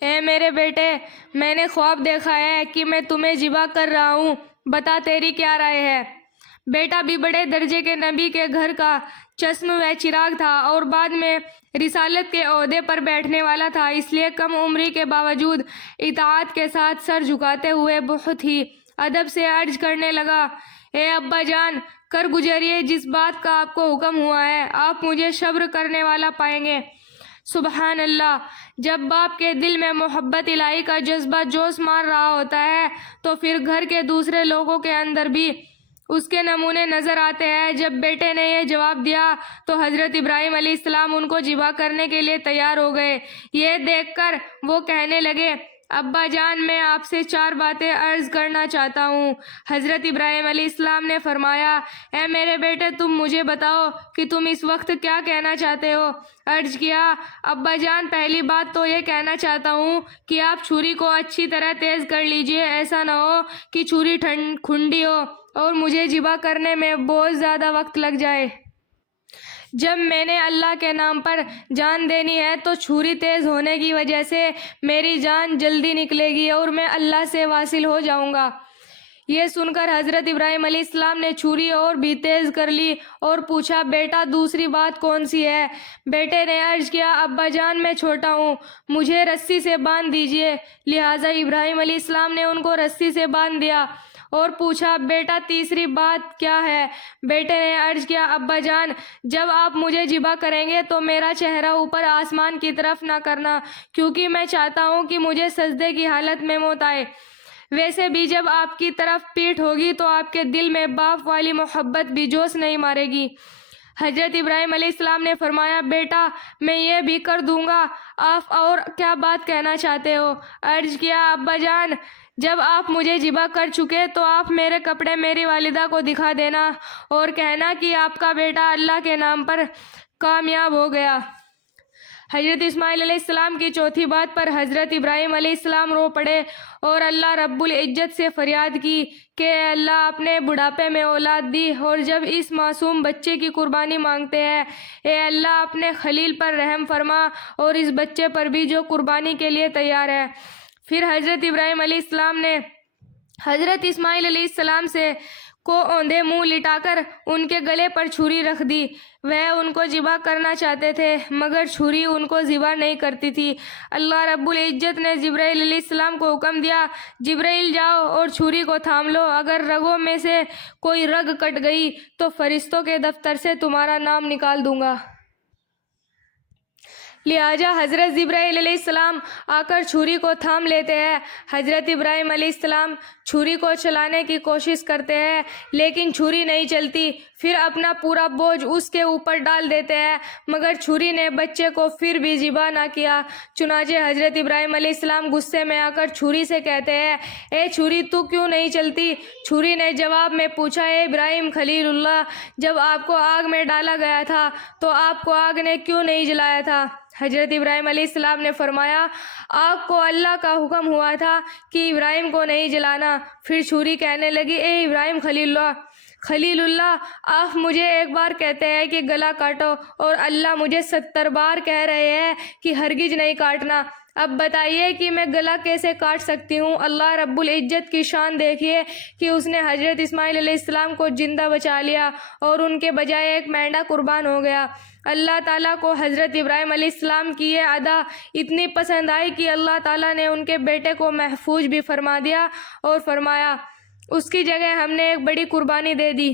اے میرے بیٹے، میں نے خواب دیکھا ہے کہ میں تمہیں ذبح کر رہا ہوں، بتا تیری کیا رائے ہے؟ بیٹا بھی بڑے درجے کے نبی کے گھر کا چشم و چراغ تھا اور بعد میں رسالت کے عہدے پر بیٹھنے والا تھا، اس لیے کم عمری کے باوجود اطاعت کے ساتھ سر جھکاتے ہوئے بہت ہی ادب سے عرض کرنے لگا، اے ابا جان، کر گزریے، جس بات کا آپ کو حکم ہوا ہے، آپ مجھے صبر کرنے والا پائیں گے۔ سبحان اللہ! جب باپ کے دل میں محبت الہی کا جذبہ جوش مار رہا ہوتا ہے تو پھر گھر کے دوسرے لوگوں کے اندر بھی اس کے نمونے نظر آتے ہیں۔ جب بیٹے نے یہ جواب دیا تو حضرت ابراہیم علیہ السلام ان کو ذبح کرنے کے لیے تیار ہو گئے۔ یہ دیکھ کر وہ کہنے لگے، ابا جان، میں آپ سے 4 باتیں عرض کرنا چاہتا ہوں۔ حضرت ابراہیم علیہ السلام نے فرمایا، اے میرے بیٹے، تم مجھے بتاؤ کہ تم اس وقت کیا کہنا چاہتے ہو؟ عرض کیا، ابا جان، پہلی بات تو یہ کہنا چاہتا ہوں کہ آپ چھری کو اچھی طرح تیز کر لیجئے، ایسا نہ ہو کہ چھری کھنڈی ہو اور مجھے ذبح کرنے میں بہت زیادہ وقت لگ جائے۔ جب میں نے اللہ کے نام پر جان دینی ہے تو چھری تیز ہونے کی وجہ سے میری جان جلدی نکلے گی اور میں اللہ سے واصل ہو جاؤں گا۔ یہ سن کر حضرت ابراہیم علیہ السلام نے چھری اور بھی تیز کر لی اور پوچھا، بیٹا، دوسری بات کون سی ہے؟ بیٹے نے عرض کیا، ابا جان، میں چھوٹا ہوں، مجھے رسی سے باندھ دیجئے۔ لہٰذا ابراہیم علیہ السلام نے ان کو رسی سے باندھ دیا اور پوچھا، بیٹا، تیسری بات کیا ہے؟ بیٹے نے عرض کیا، ابا جان، جب آپ مجھے ذبح کریں گے تو میرا چہرہ اوپر آسمان کی طرف نہ کرنا، کیونکہ میں چاہتا ہوں کہ مجھے سجدے کی حالت میں موت آئے۔ ویسے بھی جب آپ کی طرف پیٹھ ہوگی تو آپ کے دل میں باپ والی محبت بھی جوش نہیں مارے گی۔ حضرت ابراہیم علیہ السلام نے فرمایا، بیٹا، میں یہ بھی کر دوں گا، آپ اور کیا بات کہنا چاہتے ہو؟ عرض کیا، ابا جان، جب آپ مجھے ذبح کر چکے تو آپ میرے کپڑے میری والدہ کو دکھا دینا اور کہنا کہ آپ کا بیٹا اللہ کے نام پر کامیاب ہو گیا۔ حضرت اسماعیل علیہ السلام کی چوتھی بات پر حضرت ابراہیم علیہ السلام رو پڑے اور اللہ رب العزت سے فریاد کی کہ اے اللہ، اپنے بڑھاپے میں اولاد دی اور جب اس معصوم بچے کی قربانی مانگتے ہیں، اے اللہ، اپنے خلیل پر رحم فرما اور اس بچے پر بھی جو قربانی کے لیے تیار ہے۔ پھر حضرت ابراہیم علیہ السلام نے حضرت اسماعیل علیہ السلام سے کو اوندے منہ لٹا کر ان کے گلے پر چھری رکھ دی۔ وہ ان کو ذبح کرنا چاہتے تھے مگر چھری ان کو ذبح نہیں کرتی تھی۔ اللہ رب العزت نے جبرائیل علیہ السلام کو حکم دیا، جبرائیل، جاؤ اور چھری کو تھام لو، اگر رگوں میں سے کوئی رگ کٹ گئی تو فرشتوں کے دفتر سے تمہارا نام نکال دوں گا۔ لہٰذا حضرت جبرائیل علیہ السلام آ کر چھری کو تھام لیتے ہیں۔ حضرت ابراہیم علیہ السلام چھری کو چلانے کی کوشش کرتے ہیں لیکن چھری نہیں چلتی، پھر اپنا پورا بوجھ اس کے اوپر ڈال دیتے ہیں مگر چھری نے بچے کو پھر بھی ذبح نہ کیا۔ چنانچہ حضرت ابراہیم علیہ السلام غصے میں آ کر چھری سے کہتے ہیں، اے چھری، تو کیوں نہیں چلتی؟ چھری نے جواب میں پوچھا، اے ابراہیم خلیل اللہ، جب آپ کو آگ میں ڈالا گیا تھا تو آپ کو آگ نے کیوں نہیں جلایا تھا؟ حضرت ابراہیم علیہ السلام نے فرمایا، آگ کو اللہ کا حکم ہوا تھا کہ ابراہیم کو نہیں جلانا۔ پھر چھری کہنے لگی، اے ابراہیم خلیل اللہ، آپ مجھے ایک بار کہتے ہیں کہ گلا کاٹو اور اللہ مجھے 70 بار کہہ رہے ہیں کہ ہرگز نہیں کاٹنا، اب بتائیے کہ میں گلا کیسے کاٹ سکتی ہوں؟ اللہ رب العزت کی شان دیکھیے کہ اس نے حضرت اسماعیل علیہ السلام کو زندہ بچا لیا اور ان کے بجائے ایک مینڈا قربان ہو گیا۔ اللہ تعالیٰ کو حضرت ابراہیم علیہ السلام کی یہ ادا اتنی پسند آئی کہ اللہ تعالیٰ نے ان کے بیٹے کو محفوظ بھی فرما دیا اور فرمایا، اس کی جگہ ہم نے ایک بڑی قربانی دے دی۔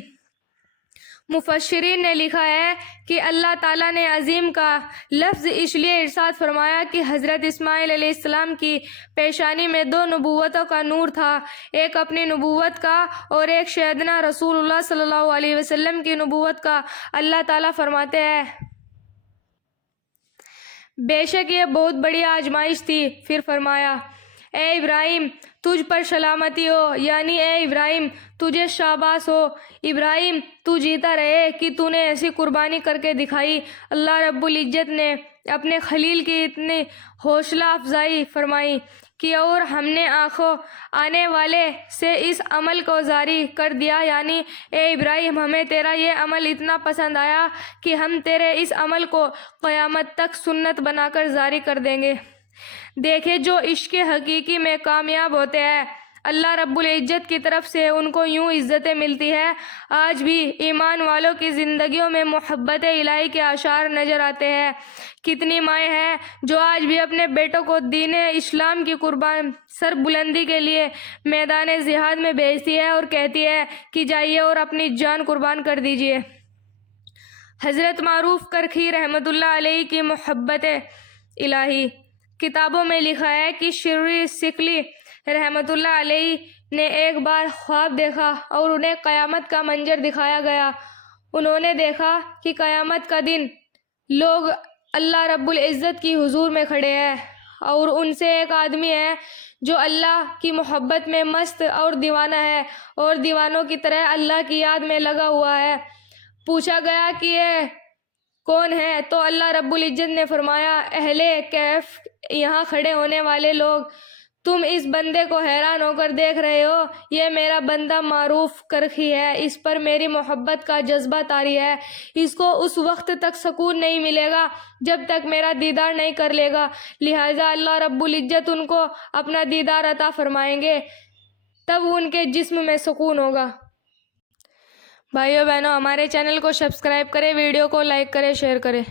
مفسرین نے لکھا ہے کہ اللہ تعالیٰ نے عظیم کا لفظ اس لیے ارشاد فرمایا کہ حضرت اسماعیل علیہ السلام کی پیشانی میں 2 نبوتوں کا نور تھا، ایک اپنی نبوت کا اور ایک سیدنا رسول اللہ صلی اللہ علیہ وسلم کی نبوت کا۔ اللہ تعالیٰ فرماتے ہیں، بے شک یہ بہت بڑی آزمائش تھی۔ پھر فرمایا، اے ابراہیم، تجھ پر سلامتی ہو، یعنی اے ابراہیم، تجھے شاباش ہو، ابراہیم، تو جیتا رہے کہ تو نے ایسی قربانی کر کے دکھائی۔ اللہ رب العزت نے اپنے خلیل کی اتنی حوصلہ افزائی فرمائی کہ اور ہم نے آنے والے سے اس عمل کو جاری کر دیا، یعنی اے ابراہیم، ہمیں تیرا یہ عمل اتنا پسند آیا کہ ہم تیرے اس عمل کو قیامت تک سنت بنا کر جاری کر دیں گے۔ دیکھے جو عشق حقیقی میں کامیاب ہوتے ہیں اللہ رب العزت کی طرف سے ان کو یوں عزتیں ملتی ہے۔ آج بھی ایمان والوں کی زندگیوں میں محبت الہی کے آثار نظر آتے ہیں۔ کتنی مائیں ہیں جو آج بھی اپنے بیٹوں کو دین اسلام کی قربان سر بلندی کے لیے میدان جہاد میں بھیجتی ہے اور کہتی ہے کہ جائیے اور اپنی جان قربان کر دیجیے۔ حضرت معروف کرکھی رحمۃ اللہ علیہ کی محبت الہی کتابوں میں لکھا ہے کہ شری سکلی رحمۃ اللہ علیہ نے ایک بار خواب دیکھا اور انہیں قیامت کا منظر دکھایا گیا۔ انہوں نے دیکھا کہ قیامت کا دن لوگ اللہ رب العزت کی حضور میں کھڑے ہیں اور ان سے ایک آدمی ہے جو اللہ کی محبت میں مست اور دیوانہ ہے اور دیوانوں کی طرح اللہ کی یاد میں لگا ہوا ہے۔ پوچھا گیا کہ یہ کون ہے تو اللہ رب العزت نے فرمایا، اہل کہف یہاں کھڑے ہونے والے لوگ، تم اس بندے کو حیران ہو کر دیکھ رہے ہو، یہ میرا بندہ معروف کرکھی ہے، اس پر میری محبت کا جذبہ طاری ہے، اس کو اس وقت تک سکون نہیں ملے گا جب تک میرا دیدار نہیں کر لے گا، لہٰذا اللہ رب العزت ان کو اپنا دیدار عطا فرمائیں گے، تب ان کے جسم میں سکون ہوگا۔ بھائیو بہنوں، ہمارے چینل کو سبسکرائب کریں، ویڈیو کو لائک کریں، شیئر کریں۔